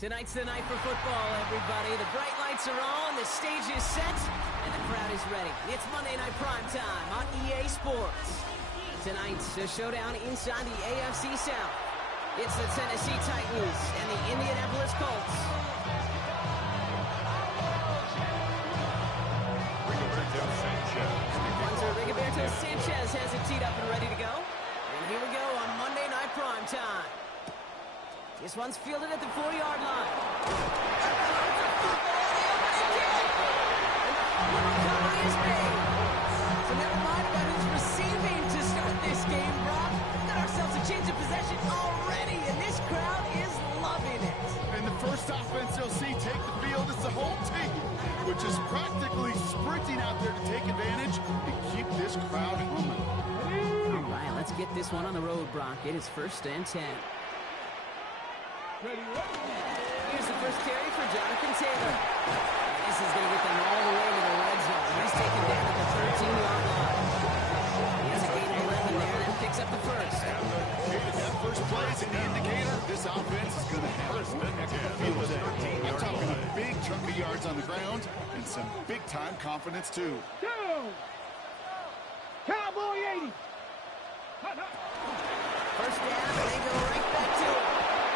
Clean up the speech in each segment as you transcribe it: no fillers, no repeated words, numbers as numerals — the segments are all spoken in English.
Tonight's the night for football, everybody. The bright lights are on, the stage is set, and the crowd is ready. It's Monday Night Primetime on EA Sports. Tonight's a showdown inside the AFC South. It's the Tennessee Titans and the Indianapolis Colts. Rigoberto Sanchez has it teed up and ready to go. And here we go on Monday Night Primetime. This one's fielded at the 4-yard line. So never mind about who's receiving to start this game, Rob. Got ourselves a change of possession already, and this crowd is loving it. And the first offense you'll see take the field is the home team, which is practically sprinting out there to take advantage and keep this crowd humming. All right, let's get this one on the road, Brock. It is 1st and 10. Here's the first carry for Jonathan Taylor. This is going to get them all the way to the red zone. He's taken down at the 13-yard line. He has a gain of 11 there, and that picks up the first. That first play is an indicator this offense is going to have a field day. I'm talking a big chunk of yards on the ground and some big-time confidence, too. Cowboy 80. First down, and they go right back to it.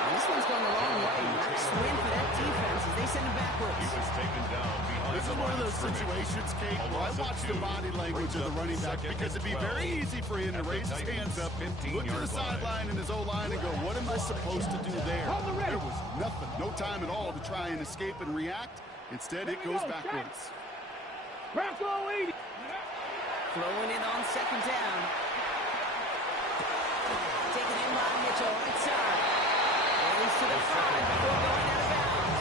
This one's going a long way. Nice win for that defense as they send him backwards. This is one of those situations, Kate, where I watch the body language of the running back because it'd be very easy for him to raise his hands up, look to the sideline in his O-line and go, what am I supposed to do there? There was nothing, no time at all to try and escape and react. Instead, it goes backwards. Bronco 80. Throwing it on 2nd down. Taken in by Mitchell, right side. To the 5 before going out of bounds.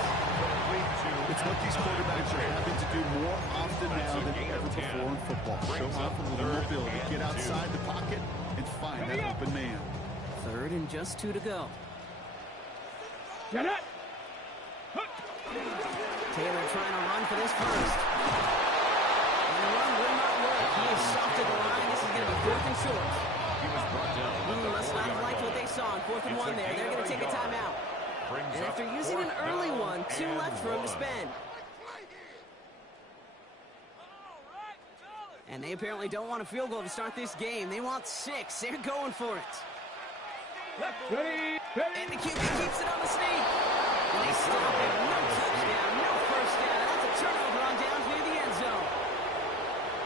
It's what these quarterbacks are having to do more often now than ever before in football. Show off a little mobility, get outside the pocket, and find that open man. 3rd and just 2 to go. Get it. Taylor trying to run for this first. And the run will not work. He is soft to the line. This is going to be 4th and short. Must not have liked what they saw on 4th and 1 there. They're going to take a timeout. And after using an early one, 2 left for him to spend. And they apparently don't want a field goal to start this game. They want 6. They're going for it. And the QB keeps it on the sneak. And they stop it. No touchdown, no first down. That's a turnover on downs near the end zone.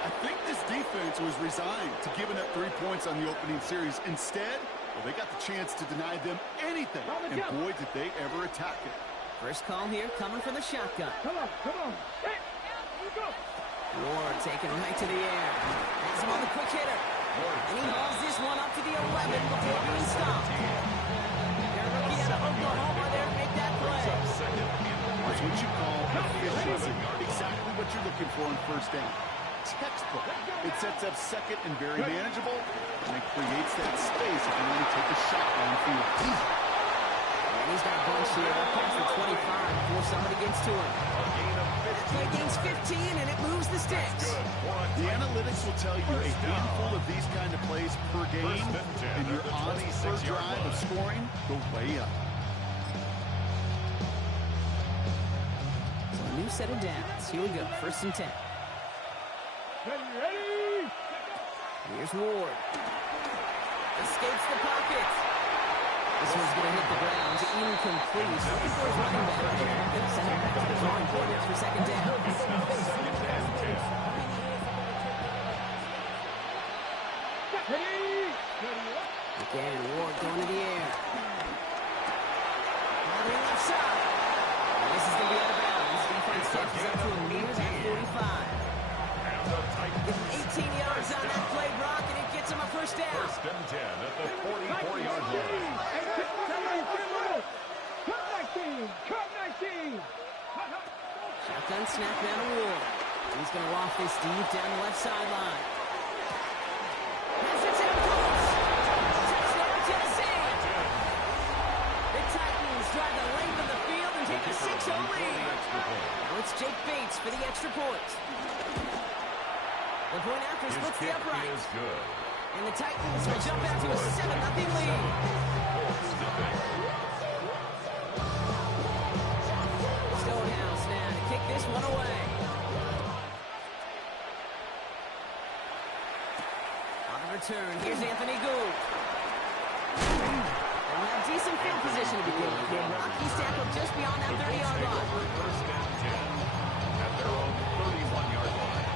I think this defense was resigned to giving up 3 points on the opening series. Instead, well, they got the chance to deny them anything, and boy, did they ever attack it. First call here coming from the shotgun. Come on. Hey, here we go. Ward taking right to the air. Has him on the quick hitter. And he hauls this one up to the 11 before being stopped. Their rookie out of Oklahoma there to make that play. That's what you call efficiency. Exactly what you're looking for in 1st down. Textbook. It sets up 2nd and very manageable, and it creates that space if you want to take a shot downfield. And he's got a bunch here up past the 25 before somebody gets to him. Play gains 15, and it moves the sticks. The analytics will tell you a handful of these kind of plays per game, and your odds per drive of scoring go way up. So a new set of downs. Here we go, 1st and 10. Ready. Here's Ward. Escapes the pocket. This one's going to hit the ground. Incomplete. He's looking for his running back there. Going to send it back to the drawing board here for 2nd down. Again, Ward going to the air. On the left side. And this is going to be out of bounds. Defense catches up to him near that 45. 18 yards on that play, Brock, and it gets him a 1st down. 1st and 10 at the 44-yard line. Cut 19. Shotgun snap down to Ward. He's going to loft this deep down the left sideline. Has it to the Colts. Touchdown, Tennessee. The Titans drive the length of the field and take a 6-0 lead. Now it's Jake Bates for the extra point. The point after splits the upright. And the Titans will jump out to a 7-0 lead. away. On the return, here's Anthony Gould. They'll have decent field position to begin with here. Rockies tackled just beyond that 30-yard line. First and 10 at their own 31-yard line.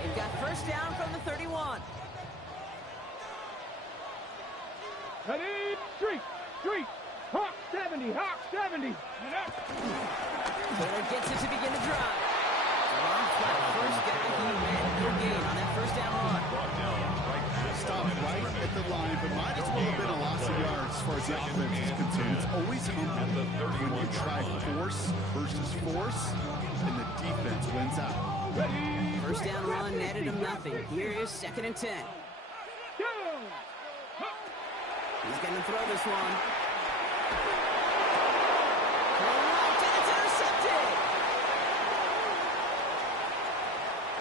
They've got first down from the 31. Ready, street, street. Hawk 70, Hawk 70. Taylor gets it to begin the drive. Long flat first down. He had no gain on that first down run. Brought down right at Stopped right at the line, but might as well have been a loss of yards as far as the offense is concerned. It's always humbling when you try force versus force, and the defense wins out. First down run netted him nothing. Here is 2nd and 10. He's going to throw this one. Right, and it's intercepted.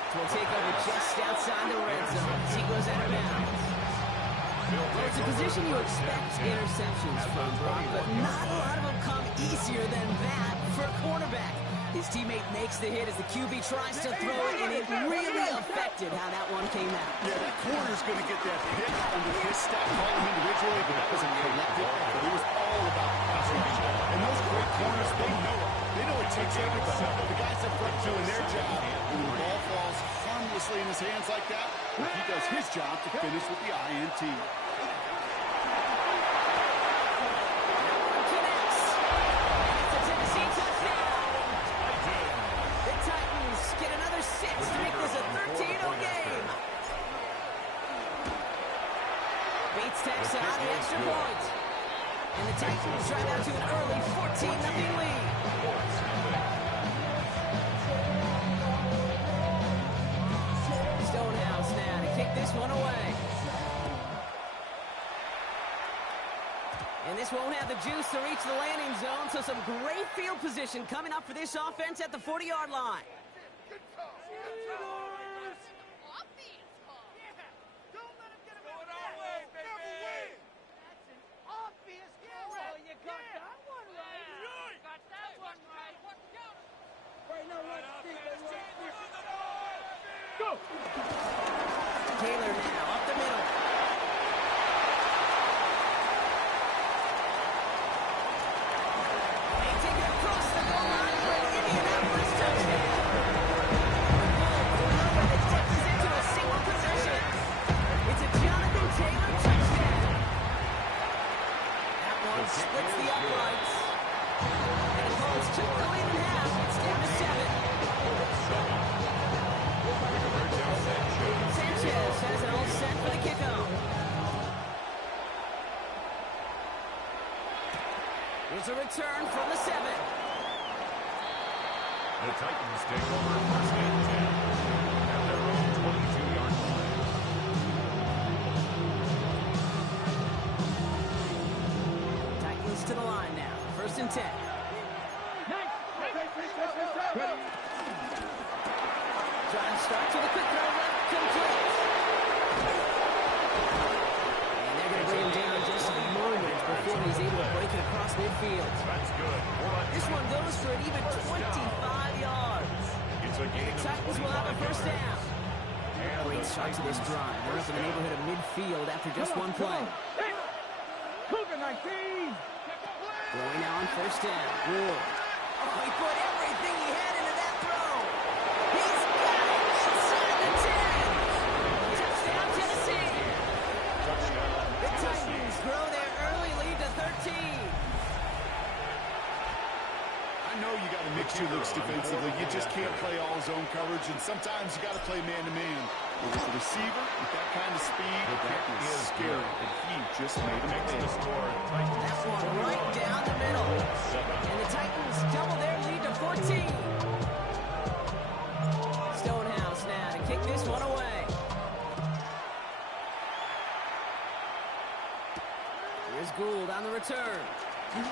Will take over just outside the red zone as he goes out of bounds. Well, it's a position you expect interceptions from, Brock, but not a lot of them come easier than that for a cornerback. His teammate makes the hit as the QB tries to throw it, and it really affected how that one came out. Yeah, that corner's going to get that hit under his stat column individually, but that was a collective effort. It was all about pass rush. And those great corners, they know it. They know it takes everybody. The guys up front doing their job. When the ball falls harmlessly in his hands like that, he does his job to finish with the INT. Connects. It's a Tennessee touchdown. The Titans get another 6 to make this a 13-0 game. Bates tacks on the extra point. And the Titans drive out to an early 14-0 lead. Stonehouse now to kick this one away. And this won't have the juice to reach the landing zone, so some great field position coming up for this offense at the 40-yard line. Go! Taylor now up the middle. They take it across the goal line for an Indianapolis touchdown. The Texans into a single possession. It's a Jonathan Taylor touchdown. That one splits the uprights. And the Colts took the lead in half. It's down to 7. Sanchez has it all set for the kickoff. Here's a return from the 7. The Titans take over first and 10 at their own 22-yard line. Titans to the line now. First and 10. Trying to start to the quick throw left, complete. And they're going to bring him down just a moment before he's able to break it across midfield. That's good. This one goes for an even 25 yards. It's a gain The of Titans will have a 25 first down. And Great the start to this Titans drive. They're up in the neighborhood of midfield after just one play. Cougar 19. Throwing now on first down. Wood. Oh, he put everything he had into that throw. He's got it inside the 10. Touchdown, Tennessee. The Titans grow their early lead to 13. I know you got a mixture looks defensively. You just can't play all zone coverage, and sometimes you got to play man-to-man. But with the receiver, with that kind of speed, that is scary, and he just made him Next pay. to score, Titans That one right down the middle. 7. And the Titans double their lead to 14. Stonehouse now to kick this one away. Here's Gould on the return. And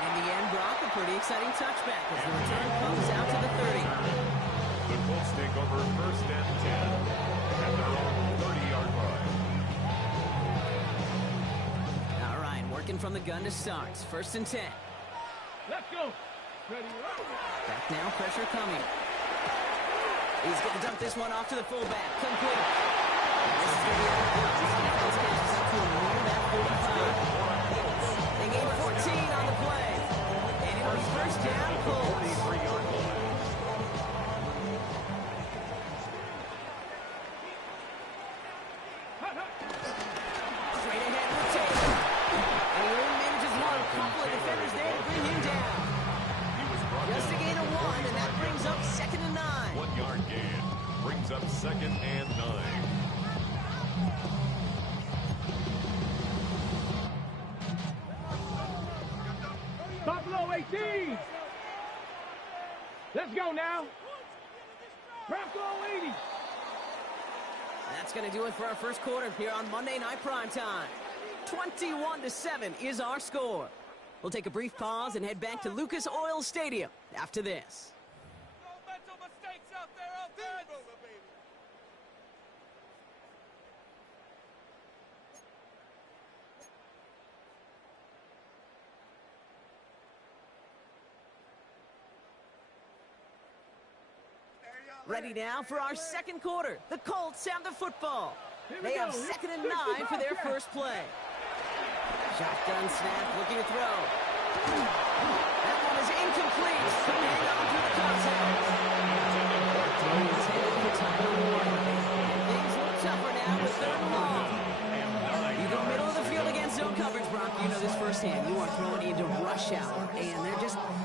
in the end, Brock, a pretty exciting touchback as the return comes out to the 30. The Colts take over first and 10 at their own 30-yard line. All right, working Working from the gun to start. First and 10. Let's go. Ready, roll. Back now, pressure coming. He's going to dump this one off to the fullback. Complete. This is going to be out of bounds. Defense catches up to him near that 45. They gain 14 on the play. And it'll be first down, Colts. 43-yard line. Straight ahead with Taylor. And he only manages one. A couple of defenders there to bring him down. He was brought Just a down. gain of 1, and that brings up second and 9. 1 yard gain. Brings up second and 9. Buffalo 18. Let's go now. Buffalo 80. That's going to do it for our first quarter here on Monday Night Primetime. 21-7 is our score. We'll take a brief pause and head back to Lucas Oil Stadium after this. No mental mistakes out there, offense! Ready now for our second quarter. The Colts have the football. They have second and 9 for their first play. Shotgun snap, looking to throw. That one is incomplete. Couldn't hang on to the contact. Throw is headed for time on 1. Things look tougher now with third and long. You go middle of the field against zone coverage, Brock. You know this firsthand. You are throwing into rush hour, and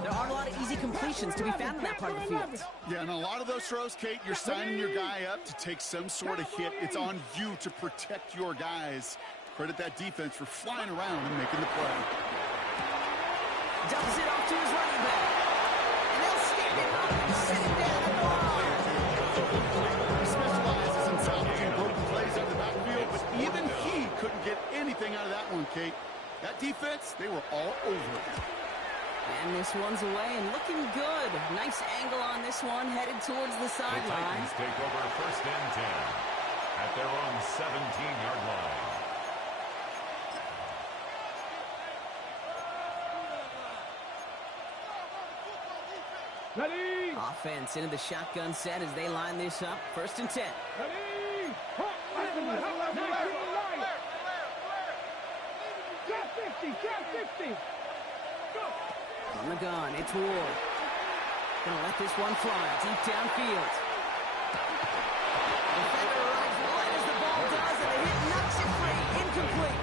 there aren't a lot of easy completions to be found in that part of the field. Yeah, and a lot of those throws, Kate, you're signing your guy up to take some sort of hit. It's on you to protect your guys. Credit that defense for flying around and making the play. Dumps it off to his running back. And they'll stand him up and set him down at the line. He specializes in salvaging broken plays out of the backfield, but even he couldn't get anything out of that one, Kate. That defense, they were all over it. And this one's away and looking good. Nice angle on this one, headed towards the The sideline. Titans take over first and 10 at their own 17-yard line. Ready. Offense into the shotgun set as they line this up. First and 10. Ready. Hawk 19 right. Shot 50. Shot 50. Go. On the gun, it's Ward. Gonna let this one fly deep downfield. Defender arrives right as the ball does, and the hit knocks it free. Incomplete.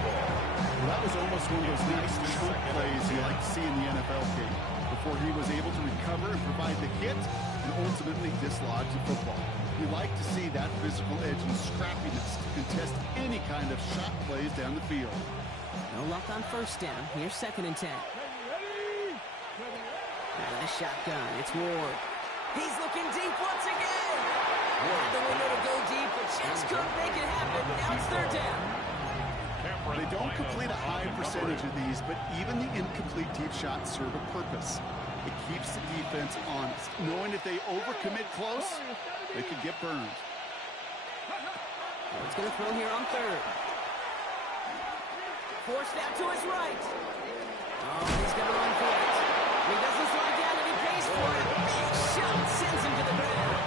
Well, that was almost one of those nice chunk plays you like to see in the NFL, Kate, before he was able to recover and provide the hit and ultimately dislodge the football. You like to see that physical edge and scrappiness to contest any kind of shot plays down the field. No luck on first down. Here's second and 10. Ready. And a shotgun. It's Ward. He's looking deep once again. Had the window to go deep, but just couldn't make it happen. Now it's third down. They don't complete a high percentage of these, but even the incomplete deep shots serve a purpose. It keeps the defense honest, knowing if they overcommit close, they could get burned. Ward's going to throw here on third. Forced out to his right. Oh, he's going to run for it. He doesn't slow down and he pays for it. Big shot sends him to the ground.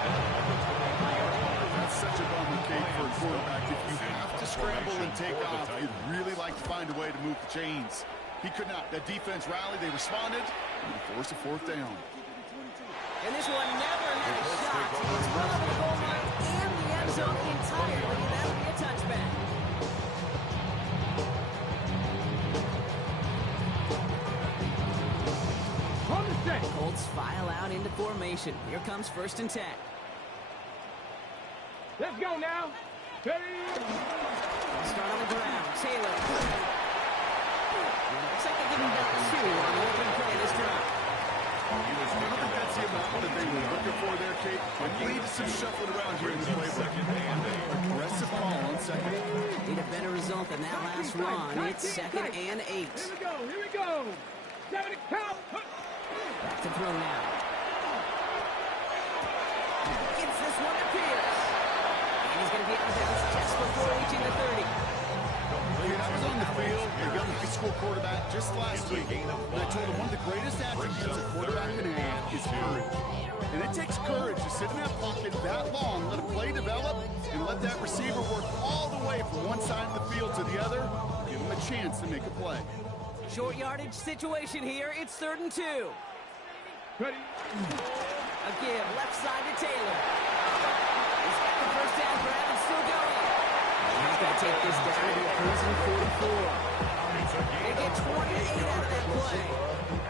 That's such a bummer, Kate, for a quarterback. If you have to scramble and take off, you'd really like to find a way to move the chains. He could not. That defense rallied, they responded, and they forced a fourth down. And this one never had a shot. It's run over the goal line and the end zone entirely. That'll be a touchback. On the set. Colts file out into formation. Here comes first and 10. Let's go now. Ready. Start on the ground. Taylor. Looks like they give him back 2 on the opening play this drive. I don't think that's the amount that they were looking for there, Kate. I need some shuffling around here in this playbook. Aggressive call on second. Need a better result than that last run. It's second and 8. Here we go. Here we go. 70 count. Back to throw now. Gets this one to Pierce. And he's going to be out of bounds just before reaching the 30. Dude, I was on the field, a young high school quarterback, just last week. And I told him one of the greatest attributes a quarterback can have is courage. And it takes courage to sit in that pocket that long, let a play develop, and let that receiver work all the way from one side of the field to the other, give him a chance to make a play. Short yardage situation here. It's 3rd and 2. Ready. A give, left side to Taylor. He's got the first down grab and still going. He's going to take this down to the opposing 44. They get 28 out of that play.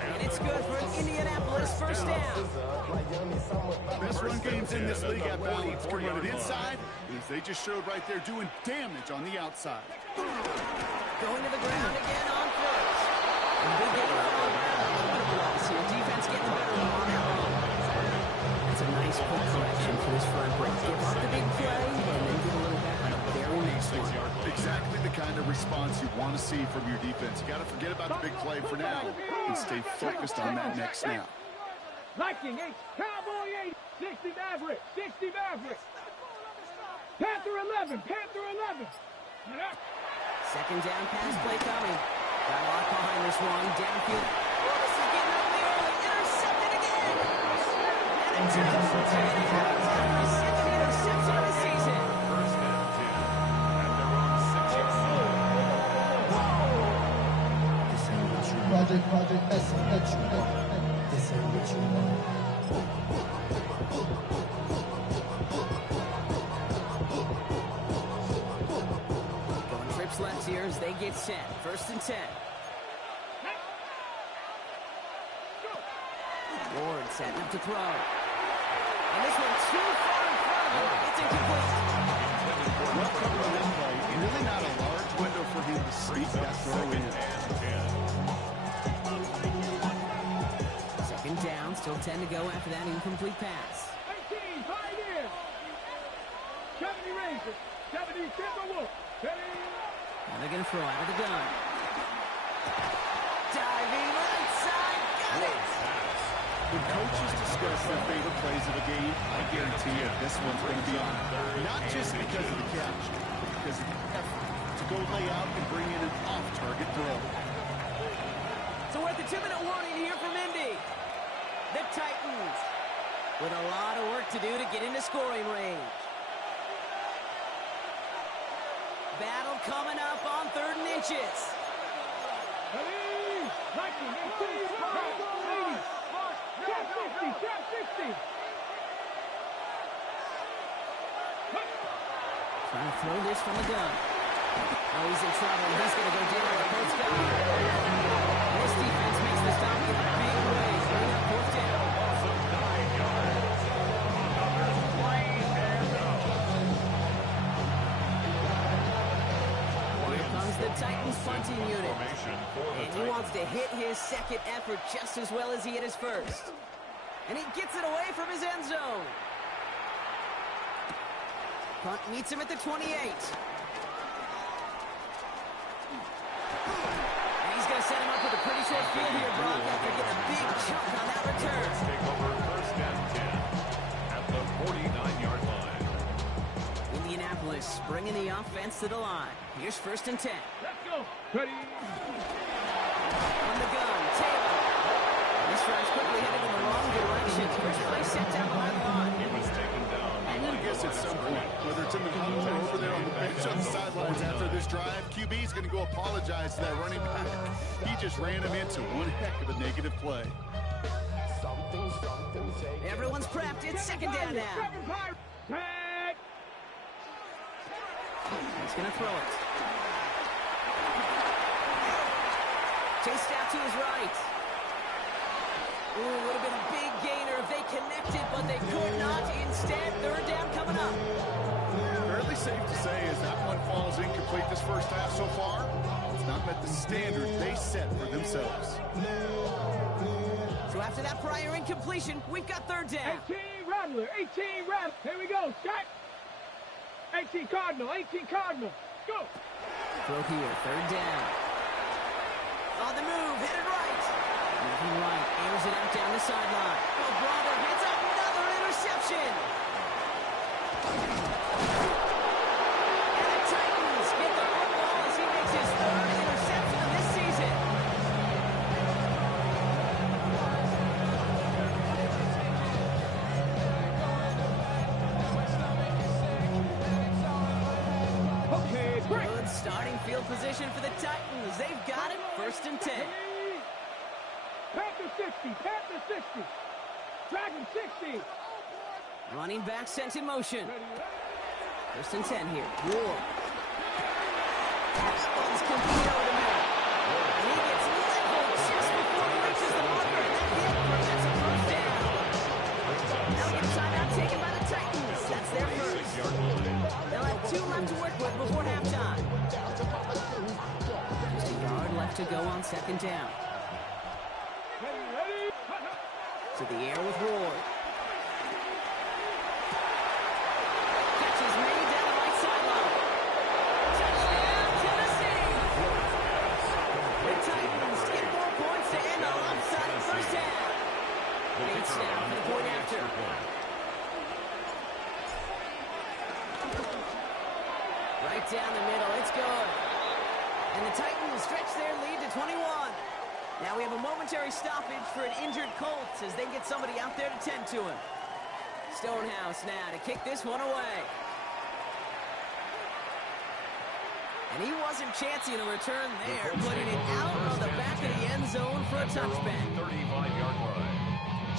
And it's good for an Indianapolis first down. Best run games in this league at balance can run it inside, as they just showed right there doing damage on the outside. Going to the ground again on first. And big gain on loss here. Defense getting the better on that one. That's a nice quick correction for this front break. Give up the big play and then get a little back on the very next one. Exactly the kind of response you want to see from your defense. You got to forget about the big play for now and stay focused on that next snap. Viking 8, Cowboy 8, 60 Maverick, 60 Maverick. Panther 11, Panther 11. Second down pass play coming. Got a lot behind this one. Downfield. Oh, this is getting early. Intercepted again. And it's the second interception of the season. First and 10. At their own 6-yard line. This ain't what you Project, this ain't what you want. This ain't what you want. Going trips left here as they get set. 1st and 10. Ward setting up to throw. And this one too far in front of him. It's incomplete. Well covered on that play. Really not a large window for him to sneak that throw in. Second down, still 10 to go after that incomplete pass. 18, Pioneers. 70 Rangers, 70 Timberwolves. Ready. Now they're going to throw out of the gun. Diving right side. Got it. When coaches discuss their favorite plays of the game, I guarantee you this one's going to be on. Not just because of the catch, but because of the effort to go lay out and bring in an off-target throw. So we're at the 2-minute warning here from Indy. The Titans with a lot of work to do to get into scoring range. Battle coming up on 3rd and inches. Ready. Viking 18, Cowboy 80. Trap 60, trap 60. Trying to throw this from the gun. Oh, he's in trouble. He's going to go down with the first down. This defense makes the stop in a big way. Bring up 4th down. Loss of 9 yards. Another play and out. Here comes the Titans punting unit. Formation for the And he wants to hit his second effort just as well as he hit his first. And he gets it away from his end zone. Punt meets him at the 28. And he's going to set him up with a pretty short field here, Brock, after getting a big chunk on that return. Take over 1st and 10 at the 49-yard line. Indianapolis bringing the offense to the line. Here's 1st and 10. Let's go. Ready. On the gun, Taylor. And this drive's quickly headed in the wrong direction. First play set down behind the line. He was taken down. I'm going to guess at some point, whether it's in the huddle or over there on the bench on the sidelines after this drive, QB is going to go apologize to that running back. He just ran him into one heck of a negative play. Everyone's prepped. It's 2nd down now. Tag. He's going to throw it. Chased out to his right. Ooh, would have been a big gainer if they connected, but they could not. Instead, 3rd down coming up. Fairly safe to say as that one falls incomplete this first half so far, it's not met the standard they set for themselves. So after that prior incompletion, we've got 3rd down. 18 Rattler, 18 Rattler. Here we go. Shot. 18 Cardinal, 18 Cardinal. Go. Throw here, 3rd down. On the move, headed right. Moving right, airs it out down the sideline. Oh, brother, hits another interception. And the Titans get the football as he makes his Good starting field position for the Titans. They've got it. 1st and 10. Panther 60. Panther 60. Dragon 60. Running back sent in motion. 1st and 10 here. Ward. Catch complete over the middle. And he gets leveled just before he reaches the marker. And that's a first down. Now we get a timeout taken by the Titans. That's their first. They'll have 2 left to work with before halftime. Just a yard left to go on 2nd down. To the air with Ward. Catch is made down the right sideline. Touchdown, Tennessee! The Titans get 4 points to end the lopsided first half. Bates down for the point after. Right down the middle, it's good. And the Titans stretch their lead to 21. Now we have a momentary stoppage for an injured Colts as they get somebody out there to tend to him. Stonehouse now to kick this one away. And he wasn't chancing a return there, putting it out on the back of the end zone for a touchback. 35-yard line.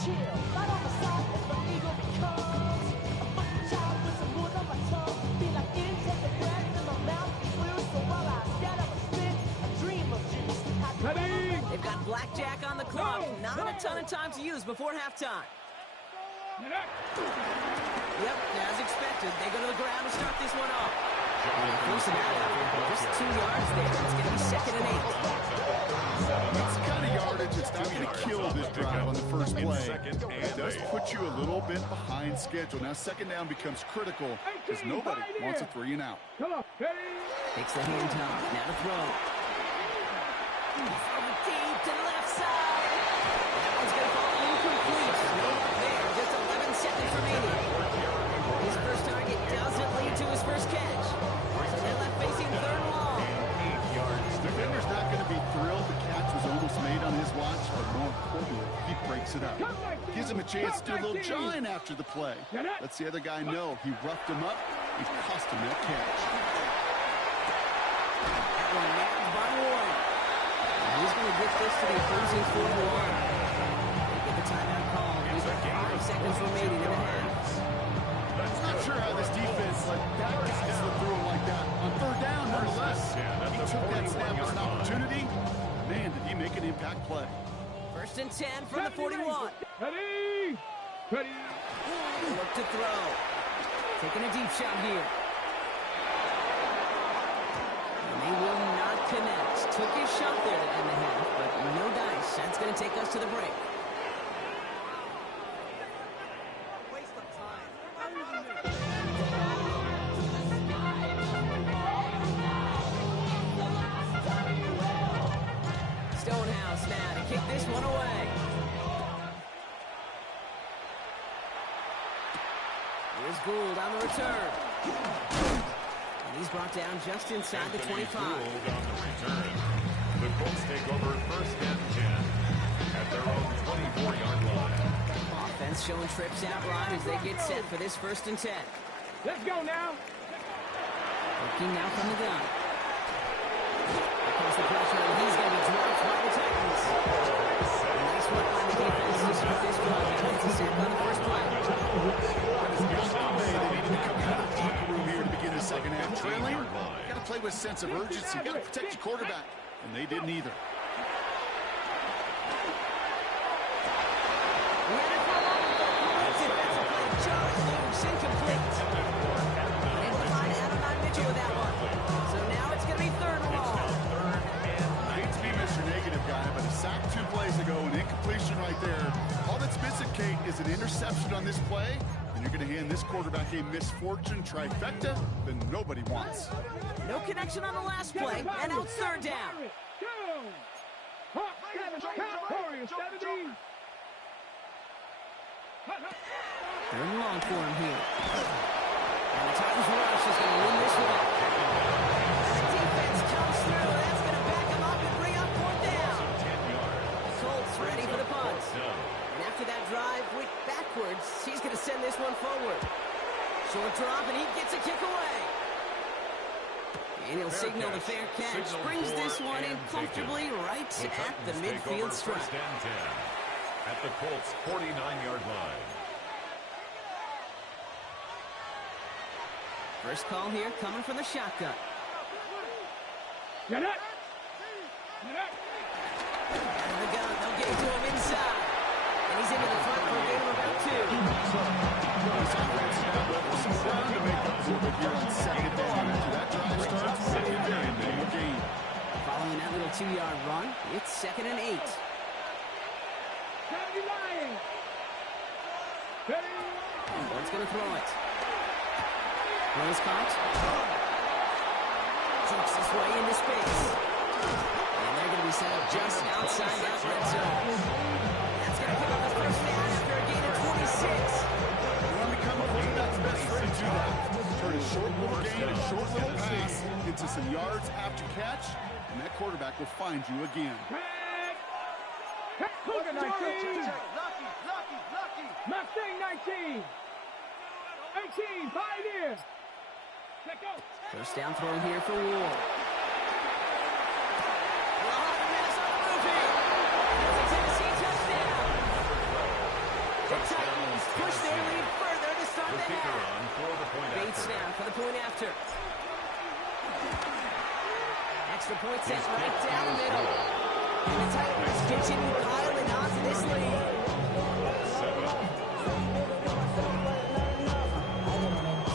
Chill, right on the side as the eagle comes. A fucking child with some wood on my tongue. Feel like intake the breath in my mouth. Blue, so while I scatter a spit, a dream of juice. They've got blackjack on the clock. Not a ton of time to use before halftime. Yep, as expected, they go to the ground to start this one off. Close enough. Just 2 yards there. It's going to be 2nd and 8. That's the kind of yardage that's not going to kill this drive on the first play. It does put you a little bit behind schedule. Now 2nd down becomes critical because nobody wants a 3 and out. Come on, Takes the hand off. Now to throw. Deep to the left side. That one's going to fall incomplete. No there. Just 11 seconds remaining. His first target doesn't lead to his first catch. So they're left facing 3rd and long. 8 yards. Defender's not going to be thrilled the catch was almost made on his watch, but more importantly, he breaks it up. Gives him a chance to do a little jawing after the play. Lets the other guy know he roughed him up and cost him that catch. That one nabbed by Ward. He's going to get this to the opposing 41. They get the timeout call. We've got 5 seconds remaining in the half. I'm not sure how this defense let that guy slip through him like that. On 3rd down, nonetheless, he took that snap as an opportunity. Man, did he make an impact play. 1st and 10 from the 41. Ready? Ready? Look to throw. Taking a deep shot here. And they will not connect. Took his shot there to end the half, but no dice. That's going to take us to the break. Waste of time. Stonehouse now to kick this one away. Here's Gould on the return. And he's brought down just inside the 25. On the return. The Colts take over 1st and 10 at their own 24-yard line. Offense showing trips out right as they get set for this 1st and 10. Let's go now. Looking now from the gun. Here comes the pressure, and he's going to be dropped by the Titans. A nice work by the defense to start this drive. It's a sack on the first play. They need to come out of the locker room here to begin the 2nd half. Trailing, got to play with a sense of urgency. Got to protect your quarterback. And they didn't either. Incomplete. Able to find Adonai Mitchell with that one. So now it's going to be 3rd and long. I hate to be Mr. Negative guy, but a sack 2 plays ago, an incompletion right there. All that's missing, Kate, is an interception on this play, and you're going to hand this quarterback a misfortune trifecta that nobody wants. No connection on the last play, and now it's 3rd down. Warriors 17. 3rd and long for him here. And the Titans rush is going to win this one. And the defense comes through. That's going to back him up and bring up 4th down. The Colts ready for the punt. And after that drive, went backwards. He's going to send this one forward. Short drop, and he gets a kick away. And he'll signal the fair catch. Brings this one in comfortably right at the midfield stripe. First and 10 at the Colts' 49-yard line. First call here coming from the shotgun. Get it! Get it! Out of the gun, they'll get to him inside. And he's into the front for a gain of about 2. This offense now with some ground to make up for it here on second down. After that drive starts, second down, minimal gain. Following that little 2-yard run, it's 2nd and 8. County lying! Ready? Ward's going to throw it. Rose caught. Jukes his way into space. And they're going to be set up just outside that red zone. That's going to pick up the first down after a gain of 26. You want to become a quarterback's best friend, do that. Turn a short little gain, a short little pass into some yards after catch, and that quarterback will find you again. Cougar 19! Lucky, lucky, lucky. Mustang 19! 18, Pioneer! Let go! First down throw here for Ward. The Titans push their lead further to start the half. Bates now for the point after. Extra point set right down the middle. And the Titans continue piling onto this lead.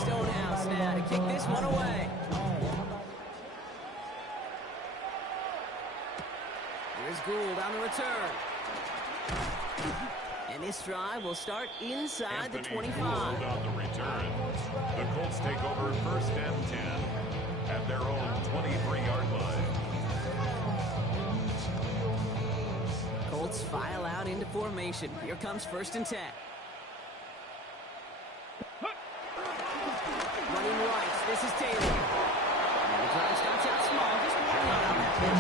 Stonehouse now to kick this one away. Here's Gould on the return. And this drive will start inside the 25. Gould on the return. The Colts take over first and 10 at their own 23-yard line. Colts file out into formation. Here comes 1st and 10. Running right. This is Taylor. And the drive starts out small. Just one run on that pitch.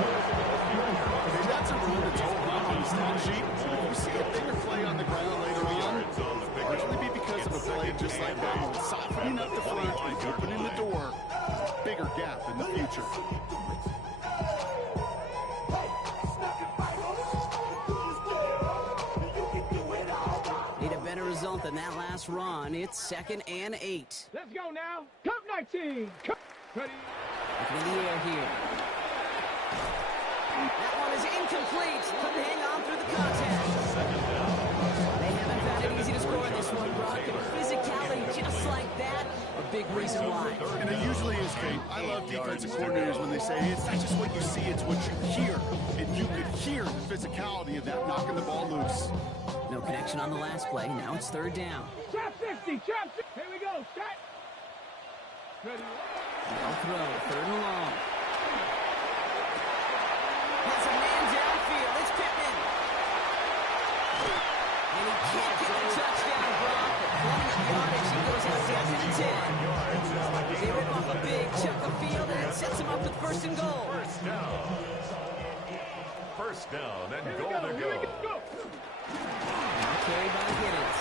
That's a rule that's all on the stat sheet. So if you see a bigger play on the ground later on, largely be because of a play just like that one. Softening up the front and opening the door. Bigger gap in the future. Need a better result than that last run. It's 2nd and 8. Let's go now! Cup 19! Cup. Ready? Looking in the air here. That one is incomplete. Couldn't hang on through the contact. They haven't found it easy to score in this one, Brock. And physicality just like that, a big reason why. And it usually is, Kate. I love defensive coordinators when they say it's not just what you see, it's what you hear. And you could hear the physicality of that knocking the ball loose. No connection on the last play. Now it's 3rd down. Trap 50! Trap 50! Here we go! Set! Ready? They'll throw. 3rd and long. Has a man downfield. It's Pittman. And he can't get a touchdown, Brock. But plenty of yardage. He goes out 2nd and 10. They rip off a big chunk of field, and it sets him up with 1st and goal. First down and goal to go. Now carried by Giddens.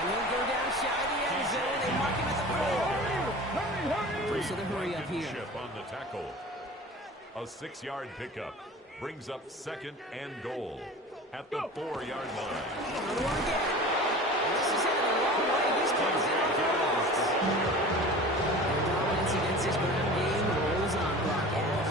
And he'll go down shy of the end zone. They mark him at the 4. First of the hurry up here. Chip on the tackle. A 6-yard pickup brings up 2nd and goal at the 4-yard line. Another one again. This is headed the wrong way. He's closing on the balls. Their dominance against this ground game rolls on, Brock.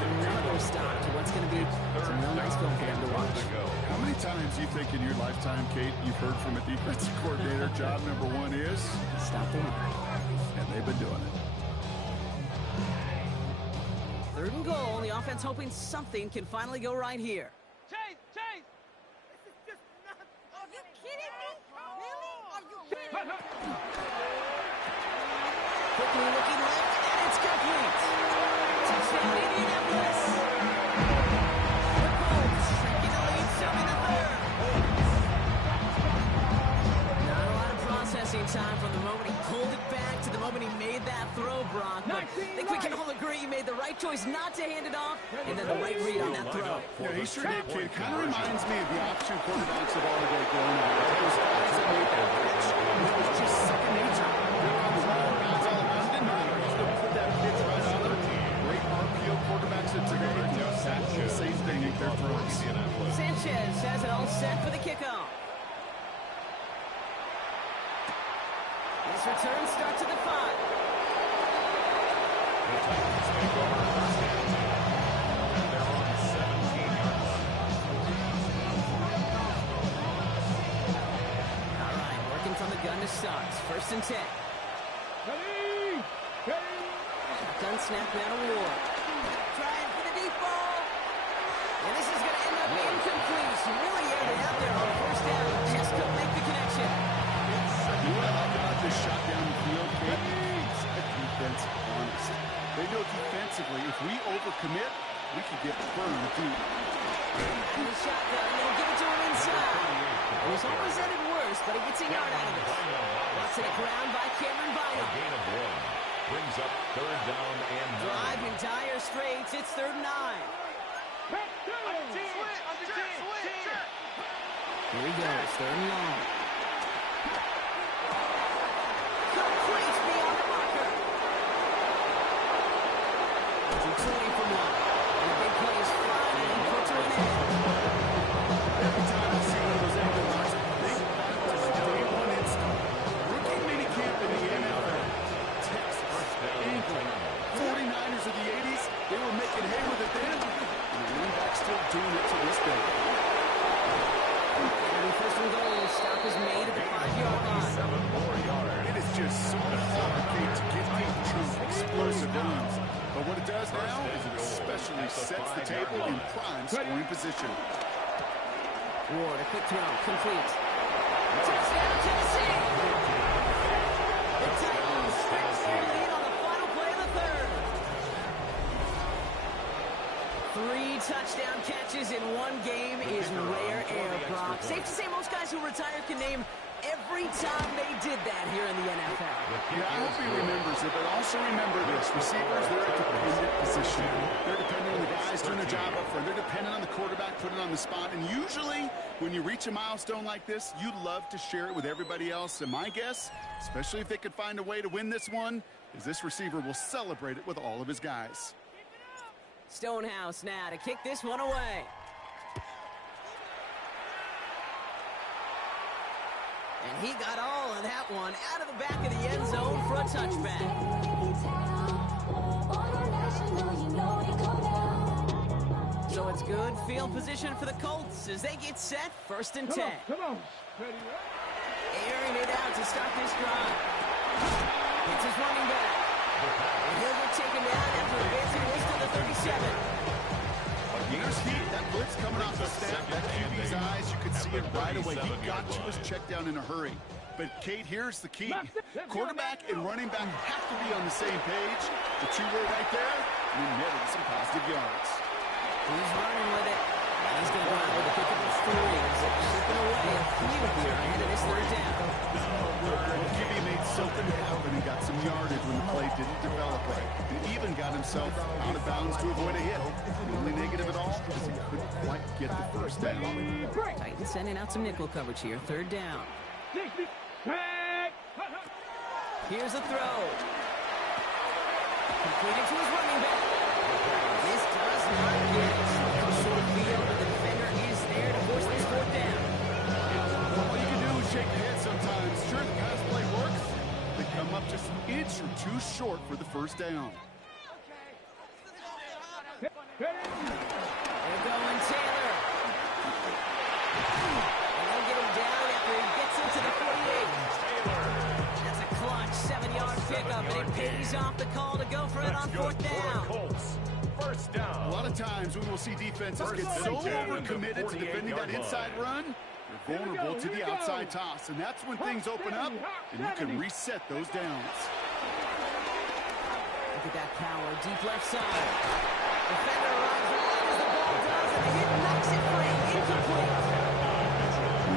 Another stop to what's going to be some real nice film for them to watch. How many times do you think in your lifetime, Kate, you've heard from a defensive coordinator, job number 1 is? Stop the run. And they've been doing it. 3rd and goal. The offense hoping something can finally go right here. Chase, Chase. This is just nuts. Are you kidding me? Really? Are you kidding me? Quickly looking left, and it's complete. Touchdown, Indianapolis. The Colts taking the lead, serving the 3rd. Not a lot of processing time from the moment he pulled it back to the moment he made that throw, Brock. But I think we can all agree he made the right choice not to hand it off, and then the right read on that throw. Yeah, he sure did, Kate. Kind of reminds me of the option quarterbacks of all day growing up. Those guys that made that pitch, it was just second nature. They're on the run, guys all around. Didn't matter. Just put that pitch right on there. Great arm Nice return, start to the 5. The Titans take over first and 10. And they're on 17-yard line. All right, working from the gun to start. First and 10. Ready? Ready? Shotgun snap down to Ward. Trying for the deep ball. And this is going to end up incomplete. He really aired it out there on first down. Just couldn't make the connection. You know what I like about this shot down the field, Kate? It's a defense honest. They know defensively, if we overcommit, we could get burned deep. And the shotgun, they'll give it to him inside. It was always headed worse, but he gets a yard out of it. Lots to the ground by Cameron A Bynum. gain of 1. Brings up third down and 9. Drive in dire straits. It's 3rd and 9. Here he goes, 3rd and long. Complete beyond the marker. To 20 for 1. And the big play is flying, and he puts her in the end. Every time I see one of those angle routes, they find this day one instant. Rookie minicamp in the NFL. Texas, England, 49ers of the 80s, they were making hay with it then, and the running back's still doing it to this day. And first and goal, stop is made at the 5-yard line. 7 more yards. It is just so hard, Kate, to get deep true explosive runs. But what it does now is it especially sets the table in prime scoring position. Ward, a quick throw, complete. Touchdown, Tennessee! The Titans stretch their lead on the final play of the 3rd. 3 touchdown catches in one game is rare air, Brock. Safe to say most guys who retire can name every time they did that here in the NFL. Yeah, I hope he remembers it, but also remember this. Receivers, they're a dependent position. They're dependent on the guys doing the job up front. They're dependent on the quarterback putting on the spot. And usually, when you reach a milestone like this, you love to share it with everybody else. And my guess, especially if they could find a way to win this one, is this receiver will celebrate it with all of his guys. Stonehouse now to kick this one away. And he got all of that one out of the back of the end zone for a touchback. So it's good field position for the Colts as they get set, 1st and 10. Come on. Ready, Airing it out to start this drive. It's his running back. And he'll get taken down after advancing this to the 37. Here's heat. That blitz coming off the snap. That QB's eyes, you could see it right away. He got to his check down in a hurry. But, Kate, here's the key. Quarterback and running back have to be on the same page. The 2 were right there, and he netted some positive yards. He's running with it. He's going to run with a pick of 3. Slipping away a few here ahead of this 3rd down. The QB made something happen and got some yardage when the play didn't develop right. And even got himself out of bounds to avoid a hit. The only negative at all is he couldn't quite get the first down. Titans sending out some nickel coverage here. 3rd down. 60. Back. Here's a throw. Completed to his running back. This does not get it. Close to the field, but the defender is there to force this 4th down. All you can do is shake your head sometimes. Sure, the pass play works. They come up just an inch or 2 short for the 1st down. They're going Taylor. And they'll get him down after he gets into the 48. That's a clutch 7-yard pickup, and it pays off the call to go for it on 4th down. Colts. First down. A lot of times we will see defenses get so overcommitted to defending that inside run, they're vulnerable to the outside toss. And that's when things open up, and you can reset those downs. Look at that power, deep left side. Defender arrives right as the ball does, and the hit knocks it free. Incomplete.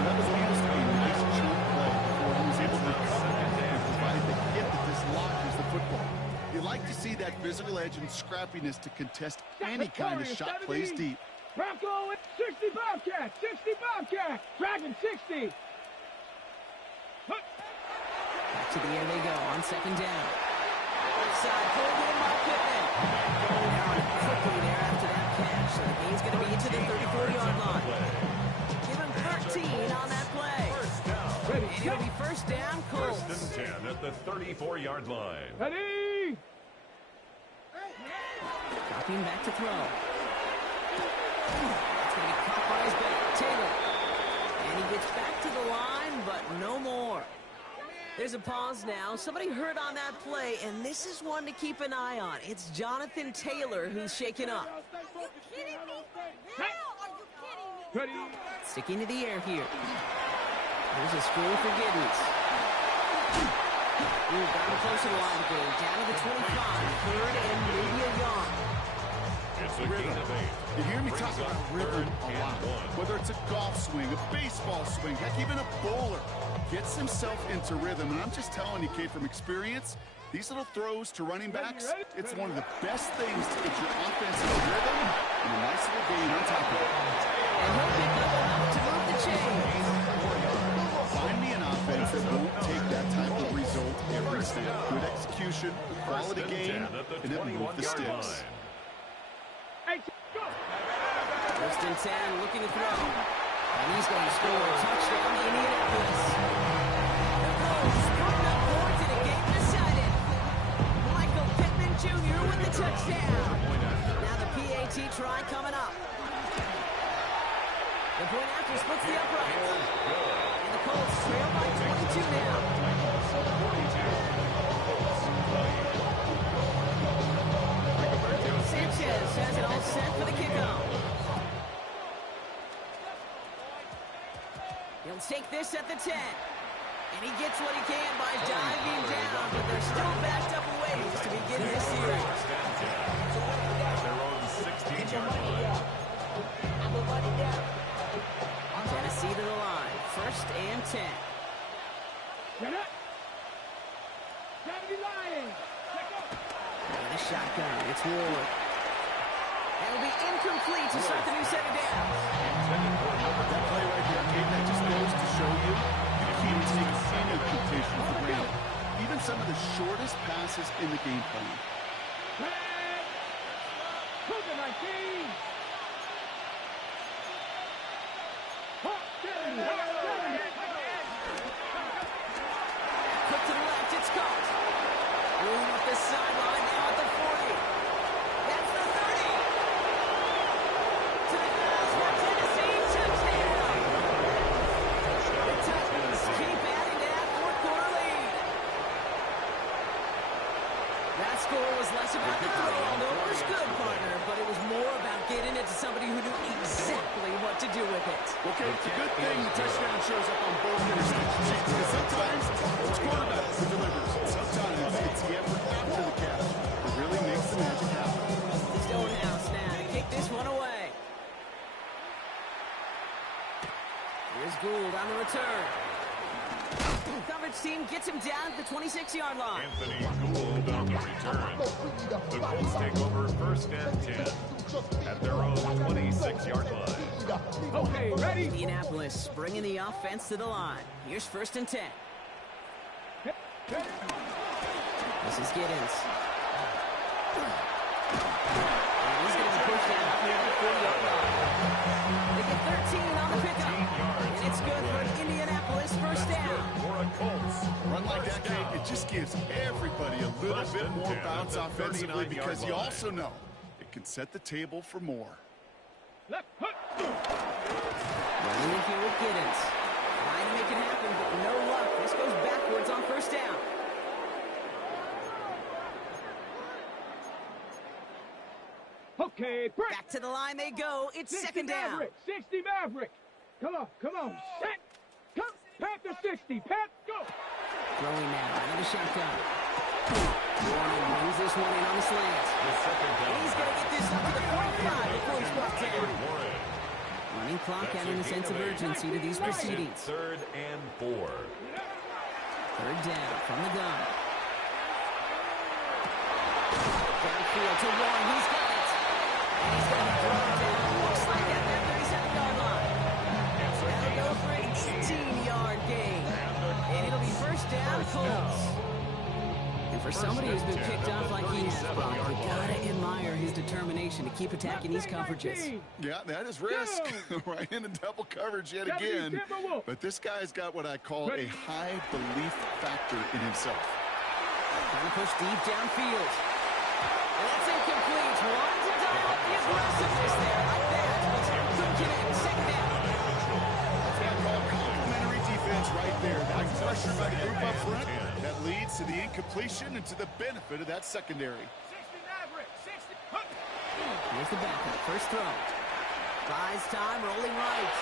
That was supposed to be a nice chunk play before he was able to recover and provided the hit that dislodges the football. You like to see that physical edge and scrappiness to contest any kind of shot plays deep. Bronco 60 Bobcat. 60 Bobcat. Dragon 60. Back to the air they go on 2nd down. Left side, pulled in by Pittman. They're on it quickly there after that catch. So the gain's going to be into the 34-yard line. Give him 13 on that play. Ready, And it'll be first down, Colts. First and 10 at the 34-yard line. ready. Dropping back to throw. It's going to get caught by his back. Taylor. And he gets back to the line, but no more. There's a pause now. Somebody hurt on that play, and this is one to keep an eye on. It's Jonathan Taylor who's shaken up. Are you kidding me? Hell, are you kidding me? Ready. Sticking to the air here. There's a screen for Giddens. Ooh, got him close to the line again. Down to the 25. Third and maybe a yard. It's a gain of 8. You hear me Brings talk up about rhythm third a lot. and 1. Whether it's a golf swing, a baseball swing, heck, even a bowler gets himself into rhythm. And I'm just telling you, Kate, from experience, these little throws to running backs, it's one of the best things to get your offense in rhythm and a nice little gain on top of it. And he'll pick up enough to move the chains. Find me an offense that won't take that type of result every snap. Good execution, quality game, and it moved the sticks. Hey, go. First and 10, looking to throw. And he's going to score a touchdown to Indianapolis. The Colts putting up points in a game decided. Michael Pittman Jr. with the touchdown. Now the PAT try coming up. The point after splits the upright. And the Colts trail by 22 now. Sanchez has it all set for the kickoff. He'll take this at the 10. And he gets what he can by diving down, but they're still backed up a ways to begin this series. First and 10 at their own 16-yard line. Tennessee to the line. First and 10. Get up. 70 Lions. Let go. And a shotgun. It's Ward. And it'll be incomplete to start the new set of downs. That play right there, Kate, that just goes to show you can't take any completion for granted. Even some of the shortest passes in the game plan. Cougar 19. Quick to the left, it's caught. Room up the sideline, now at the 40. That's the 30. Touchdown for Tennessee, touchdown. The Titans keep adding to that fourth-quarter lead. That score was less about the throw, although it was good, partner, but it was more about getting it to somebody who knew exactly what to do with it. Okay, it's a good thing the touchdown shows up on both interceptions. Because sometimes it's quarterback who delivers. Sometimes it's the effort after the catch that really makes the magic happen. Stonehouse now to kick this one away. Here's Gould on the return. Coverage team gets him down at the 26-yard line. Anthony Gould on the return. The Colts take over first and 10 at their own 26-yard line. Okay, ready? Indianapolis bringing the offense to the line. Here's first and 10. This is Giddens. And he's going to be pushed out near the 40-yard line. They get 13 on the pickup. And it's good for an Indianapolis first down. For a Colts. Run like that, Kate, it just gives everybody a little bit more bounce offensively because you also know it can set the table for more. Left hook. Running in here with Giddens. Trying to make it happen, but no luck. This goes backwards on first down. Okay, break. Back to the line they go. It's 60 second down. Maverick. 60 Maverick. Come on. Set. Come. Panther 60. Go. Throwing now. Another shotgun. Warren brings this one in on the slant. And he's going to get this up to the 45 before he's brought down. Running clock adding a sense of urgency to these proceedings. Third and 4. Third down from the gun. Downfield to Warren. He's got it. And he's going to be thrown down. Looks like at that 37-yard line. That'll go for an 18-yard gain. And it'll be first down, Colts. And For somebody who's been picked off like he has, Brock, you gotta admire his determination to keep attacking these coverages. Yeah, that is risk. Right into double coverage yet again. But this guy's got what I call a high belief factor in himself. Trying to push deep downfield. And that's incomplete. One to dial up the aggressiveness there. Like that. Couldn't connect. Second down. That's what I call complimentary defense right there. That pressure by the group up front. That leads to the incompletion and to the benefit of that secondary. 60 Maverick, 60. Here's the backup. First throw. Buys time, rolling right.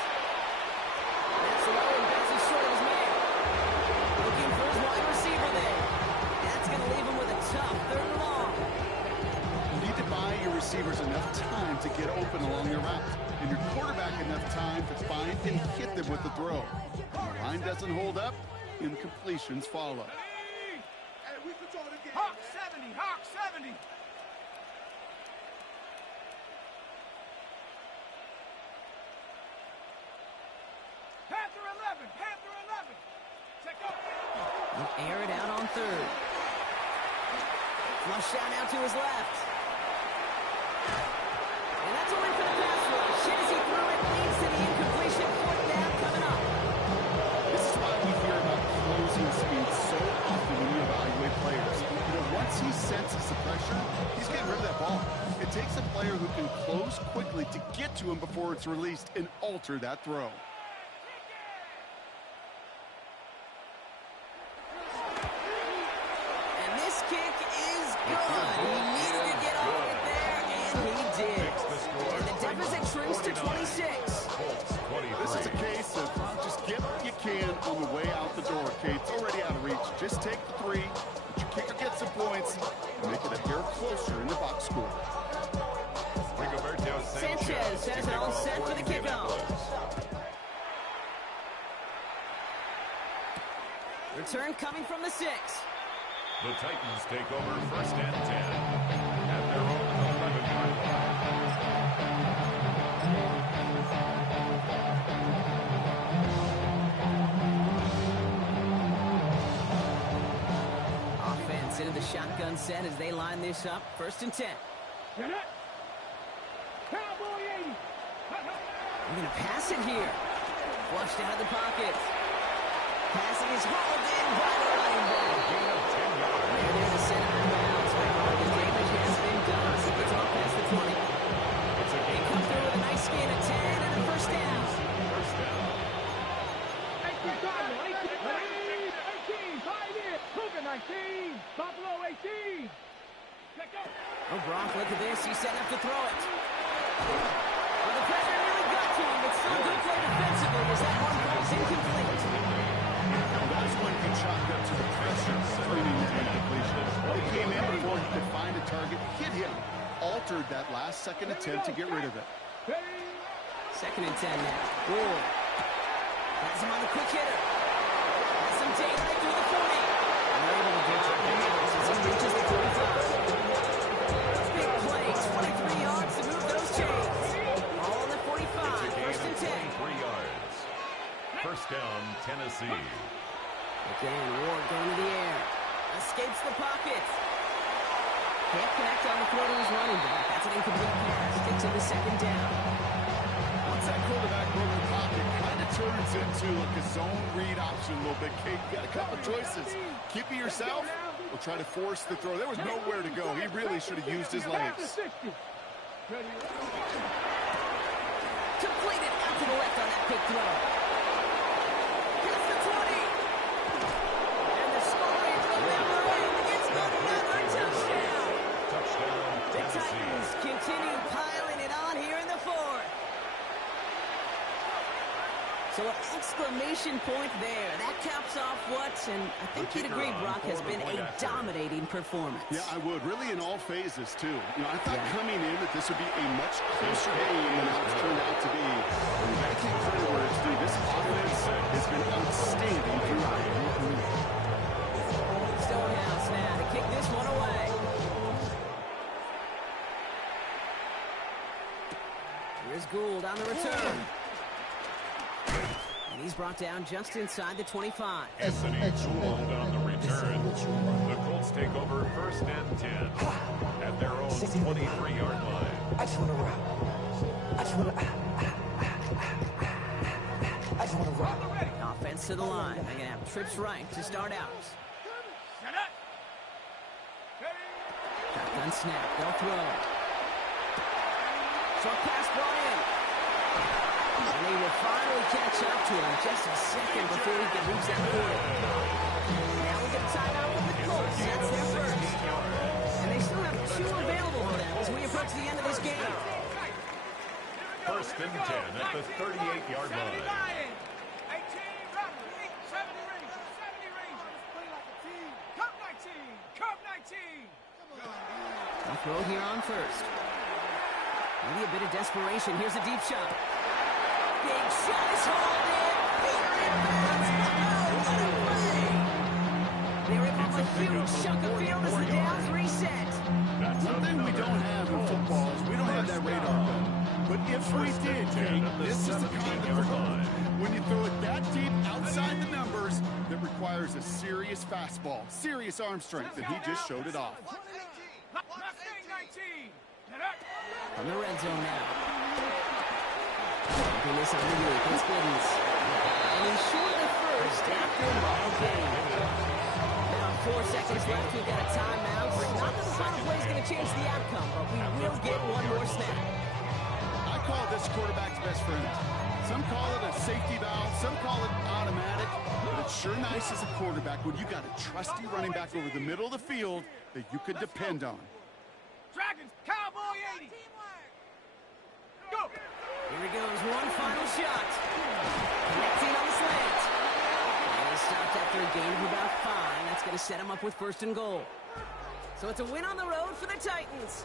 That's low and passes short of his man. Looking for his wide receiver there. That's going to leave him with a tough third and long. You need to buy your receivers enough time to get open along their route, and your quarterback enough time to find and hit them with the throw. When the line doesn't hold up, incompletions follow. Hawk 70, Hawk 70. Panther 11, Panther 11. Check up. He'll air it out on third. Flush out now to his left. And that's a win for the pass rush. As he threw it, leads to the incompletion. Fourth down coming up. This is why we hear about closing speed so often when you evaluate players. You know, once he senses the pressure, he's getting rid of that ball. It takes a player who can close quickly to get to him before it's released and alter that throw. And this kick is good. He needed to get off it there, and he did. And the deficit shrinks to 26. This is a case of just get what you can on the way out the door, Kate. It's already out of reach. Just take the three, let your kicker get some points, and make it a hair closer in the box score. Sanchez has it all set for the kickoff. Return coming from the 6. The Titans take over first and 10 at their own 11-yard line. Offense into the shotgun set as they line this up. First and 10. Get it. Cowboy 80. We're going to pass it here. Flushed out of the pocket. Passing is hauled in by the running back. They're there to set out of bounds. The damage has been done. He gets off past the 20. They come through with a nice gain of 10 and a first down. 18, 5 in. Cougar 19. Buffalo 18. Check out. Oh, Brock, look at this. He's setting up to throw it. Well, the pressure really got to him, but still good play defensively as that one falls incomplete. That's one good shot up to the pressure, screaming the incompletion. He came in before he could find a target, hit him, altered that last second attempt to get rid of it. Second and 10 now. Ward. Has him on the quick hitter. Has some daylight through the 40. And they're able to get out the middle as he reaches the 45. Big play, 23 yards to move those chains. All on the 45. First and 10. 23 yards. First down, Tennessee. Again, Ward going to the air. Escapes the pocket. Can't connect on the throw to his running back. That's an incomplete pass. Gets him the second down. Once that quarterback broke the pocket, kind of turns into like a zone read option a little bit. Kate, you got a couple choices. Keep it yourself or try to force the throw. There was nowhere to go. He really should have used his legs. Completed out to the left on that quick throw. Past the 20. And the scoring will never end. It's another touchdown. Touchdown, The Tennessee. Titans continue piling it on here in the 4th. So an exclamation point there. That caps off what, and I think you'd agree, Brock, has been a dominating performance. Yeah, I would. Really in all phases, too. You know, I thought coming in that this would be a much closer game than how it's turned out to be. And I can't credit where it's due. This offense has been outstanding throughout. Stonehouse now to kick this one away. Here's Gould on the return. And he's brought down just inside the 25. Anthony Gould on the return. The Colts take take over first and 10 at their own 23-yard line. I just want to rock. I just want to. I just want to rock. Offense to the line. They're going to have trips right to start out. Shotgun snap. They'll throw. Short pass brought in. And they will finally catch up to him just a second before he can reach that point. Now we get a timeout with the Colts. That's their first. And they still have 2 available for them as we approach the end of this game. First and 10 at the 38-yard line. 18 runners, 70 Rangers, 70 Rangers. Play like a team. Come 19, come 19. They'll throw here on first. Maybe a bit of desperation. Here's a deep shot. Big shot is hauled in. Peter in bounds. Oh, what a play! They rip off a huge chunk of field as the downs reset. One thing we don't have in football is we don't have that radar gun. But if we did, Jake, this is the kind of throw. When you throw it that deep outside the numbers, that requires a serious fastball, serious arm strength, and he just showed it off. From the red zone now. Taking this on the loop. It's Giddens. And he's short of first after a long game. Now 4 seconds left. We've got a timeout. Not that the final play is going to change the outcome, but we will get one more snap. I call this quarterback's best friend. Some call it a safety valve. Some call it automatic. But it's sure nice as a quarterback when you got a trusty running back over the middle of the field that you could depend on. Dragons, Cowboy 80. Go. Here he goes. One final shot. Connecting on the slant. And he stopped after a gain of about 5. That's going to set him up with first and goal. So it's a win on the road for the Titans.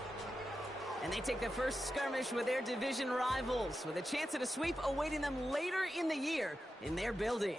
And they take their first skirmish with their division rivals with a chance at a sweep awaiting them later in the year in their building.